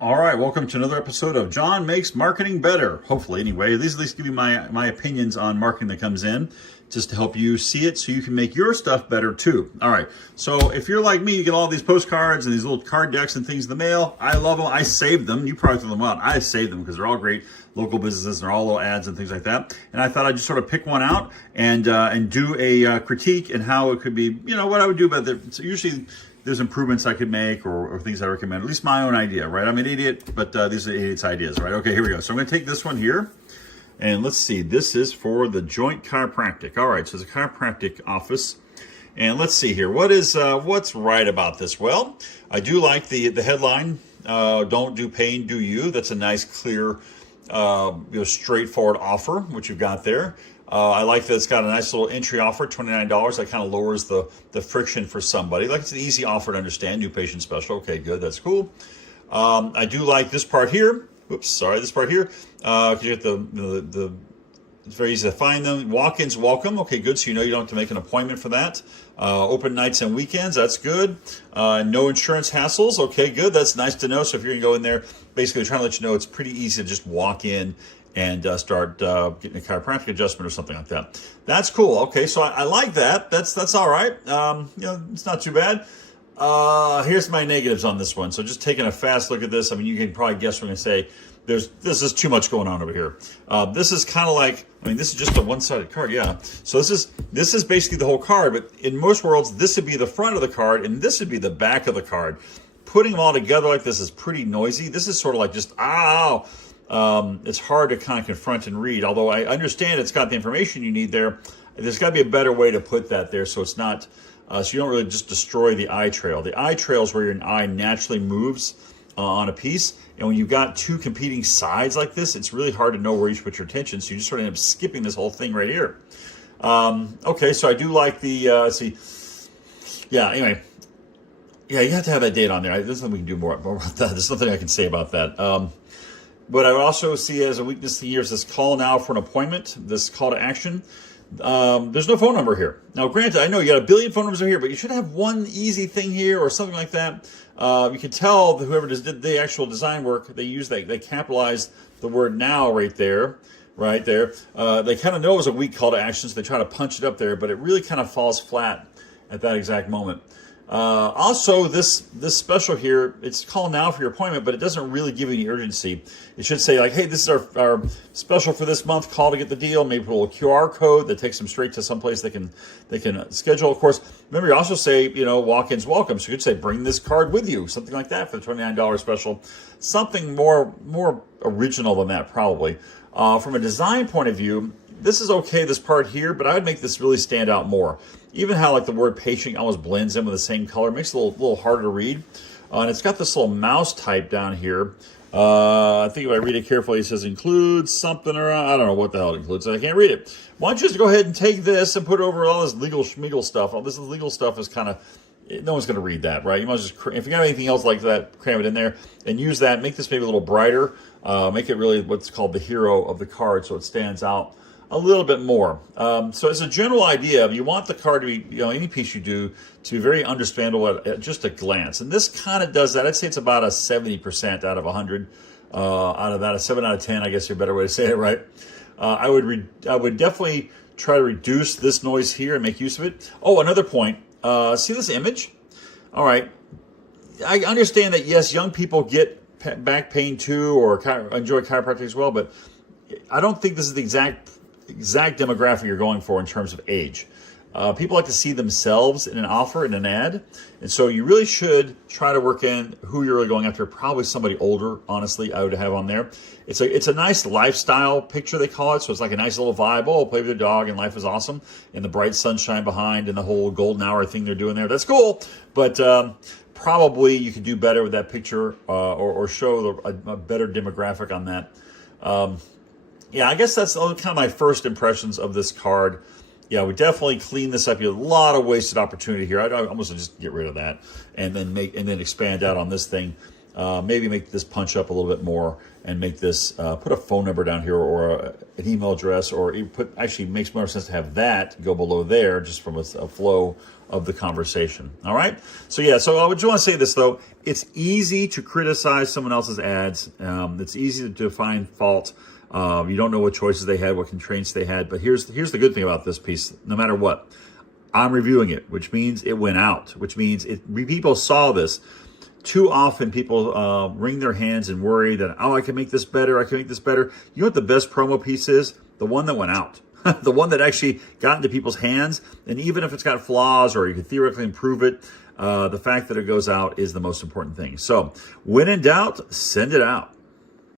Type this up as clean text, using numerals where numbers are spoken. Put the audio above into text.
All right, welcome to another episode of John Makes Marketing Better. Hopefully, anyway, at least give you my opinions on marketing that comes in, just to help you see it so you can make your stuff better too. All right, so if you're like me, you get all these postcards and these little card decks and things in the mail. I love them. I save them. You probably throw them out. I save them because they're all great local businesses and they're all little ads and things like that. And I thought I'd just sort of pick one out and do a critique and how it could be, you know, what I would do about it. So usually there's improvements I could make or things I recommend, at least my own idea, right? I'm an idiot, but these are idiots' ideas, right? Okay, here we go. So I'm gonna take this one here, and let's see, this is for the Joint Chiropractic. All right, so it's a chiropractic office. And let's see here, what's right about this? Well, I do like the headline, don't do pain, do you. That's a nice, clear, straightforward offer, which you've got there. I like that it's got a nice little entry offer, $29. That kind of lowers the friction for somebody. Like, it's an easy offer to understand. New patient special. Okay, good. That's cool. I do like this part here. Oops, sorry, this part here. Because you get the it's very easy to find them. Walk-ins welcome. Okay, good. So you know you don't have to make an appointment for that. Open nights and weekends. That's good. No insurance hassles. Okay, good. That's nice to know. So if you're going to go in there, basically trying to let you know it's pretty easy to just walk in and start getting a chiropractic adjustment or something like that. That's cool. Okay, so I like that. That's all right. It's not too bad. Here's my negatives on this one. So just taking a fast look at this, I mean, you can probably guess what I'm going to say. This is too much going on over here. This is kind of like, I mean, this is just a one-sided card, yeah. So this is basically the whole card, but in most worlds, this would be the front of the card, and this would be the back of the card. Putting them all together like this is pretty noisy. This is sort of like just, ow. It's hard to kind of confront and read, although I understand it's got the information you need there. There's got to be a better way to put that there so it's not, so you don't really just destroy the eye trail. The eye trail is where your eye naturally moves on a piece, and when you've got two competing sides like this, it's really hard to know where you should put your attention, so you just sort of end up skipping this whole thing right here. Okay, so I do like the, anyway. Yeah, you have to have that date on there. There's nothing we can do more about that. There's nothing I can say about that. But I also see as a weakness here is this call now for an appointment, this call to action. There's no phone number here. Now, granted, I know you got a billion phone numbers over here, but you should have one easy thing here or something like that. You can tell that whoever did the actual design work, they capitalized the word now right there. They kind of know it was a weak call to action, so they try to punch it up there, but it really kind of falls flat at that exact moment. Also, this special here, it's call now for your appointment, but it doesn't really give you any urgency. It should say like, hey, this is our special for this month, call to get the deal. Maybe put a little QR code that takes them straight to someplace they can schedule. Of course, remember you also say, walk-ins welcome. So you could say, bring this card with you, something like that for the $29 special. Something more original than that, probably. From a design point of view, this is okay, this part here, but I would make this really stand out more. Even how like the word patient almost blends in with the same color, makes it a little harder to read. And it's got this little mouse type down here. I think if I read it carefully, it says includes something or I don't know what the hell it includes. I can't read it. Why don't you just go ahead and take this and put over all this legal schmeagle stuff. All this legal stuff is kind of, no one's going to read that, right? You might just, if you got anything else like that, cram it in there and use that. Make this maybe a little brighter. Make it really what's called the hero of the card so it stands out a little bit more. So as a general idea, you want the card to be, any piece you do to be very understandable at just a glance. And this kind of does that. I'd say it's about a 70% out of 100. Out of that, a 7 out of 10, I guess is a better way to say it, right? I would definitely try to reduce this noise here and make use of it. Oh, another point. See this image? All right. I understand that, yes, young people get back pain too or enjoy chiropractic as well, but I don't think this is the exact demographic you're going for in terms of age. People like to see themselves in an offer, in an ad. And so you really should try to work in who you're really going after. Probably somebody older, honestly, I would have on there. It's a nice lifestyle picture, they call it. So it's like a nice little vibe. Oh, play with your dog and life is awesome. And the bright sunshine behind and the whole golden hour thing they're doing there. That's cool. But probably you could do better with that picture or show a better demographic on that. I guess that's kind of my first impressions of this card. Yeah, we definitely clean this up. You have a lot of wasted opportunity here. I'd almost just get rid of that and then expand out on this thing. maybe make this punch up a little bit more and make this, put a phone number down here or an email address, or actually makes more sense to have that go below there just from a flow of the conversation. All right. So yeah, so I would just want to say this though. It's easy to criticize someone else's ads. It's easy to find fault. You don't know what choices they had, what constraints they had. But here's the good thing about this piece. No matter what, I'm reviewing it, which means it went out, which means people saw this. Too often people wring their hands and worry that, oh, I can make this better. I can make this better. You know what the best promo piece is? The one that went out. The one that actually got into people's hands. And even if it's got flaws or you can theoretically improve it, the fact that it goes out is the most important thing. So when in doubt, send it out.